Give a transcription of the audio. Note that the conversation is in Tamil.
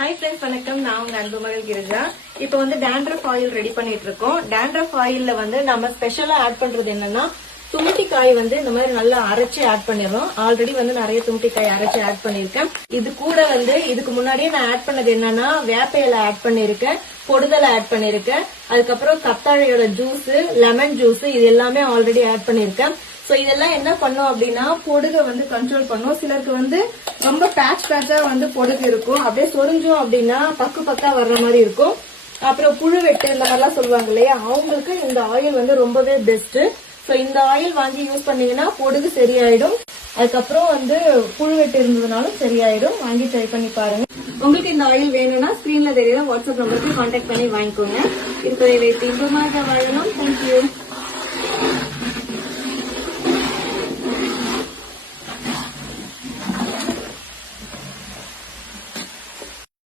Hi friends, வணக்கம். நான் உங்க அன்பு மகள் கிரிஜா. இப்போ வந்து dandruff ஆயில் ரெடி பண்ணிட்டு இருக்கோம். dandruff ஆயில்ல வந்து நம்ம ஸ்பெஷலா ஆட் பண்றது என்னன்னா துமிட்டிக்காய் வந்து இந்த மாதிரி நல்லா அரைச்சு ஆட் பண்ணிடுறோம். ஆல்ரெடி வந்து நிறைய துமிட்டிக்காய் அரைச்சு ஆட் பண்ணிருக்கேன். இது கூட வந்து இதுக்கு முன்னாடியே நான் ஆட் பண்ணது என்னன்னா வேப்ப இலை ஆட் பண்ணிருக்கேன், பொடுதலை ஆட் பண்ணிருக்கேன், அதுக்கப்புறம் கத்தாழையோட ஜூஸ், லெமன் ஜூஸ் இது எல்லாமே ஆல்ரெடி ஆட் பண்ணிருக்கேன். சோ இதெல்லாம் என்ன பண்ணும் அப்படின்னா பொடுகை வந்து கண்ட்ரோல் பண்ணும். சிலருக்கு வந்து ரொம்ப பேட்சா வந்து பொடுகு இருக்கும், அப்படியே சொரிஞ்சோம் அப்படின்னா பக்கா வர்ற மாதிரி இருக்கும். அப்புறம் புழு வெட்டு இந்த மாதிரிலாம் சொல்லுவாங்க இல்லையா, அவங்களுக்கு இந்த ஆயில் வந்து ரொம்பவே பெஸ்ட். சோ இந்த ஆயில் வாங்கி யூஸ் பண்ணீங்கன்னா பொடுகு சரியாயிடும். அதுக்கப்புறம் வந்து புழு வெட்டு இருந்ததுனாலும் சரியாயிடும். வாங்கி ட்ரை பண்ணி பாருங்க. உங்களுக்கு இந்த ஆயில் வேணும்னா ஸ்கிரீன்ல தெரியுற வாட்ஸ்அப் நம்பருக்கு கான்டாக்ட் பண்ணி வாங்கிக்கோங்க. இருப்பதை வைத்து இன்பமாக வாழலாம். தேங்க்யூ.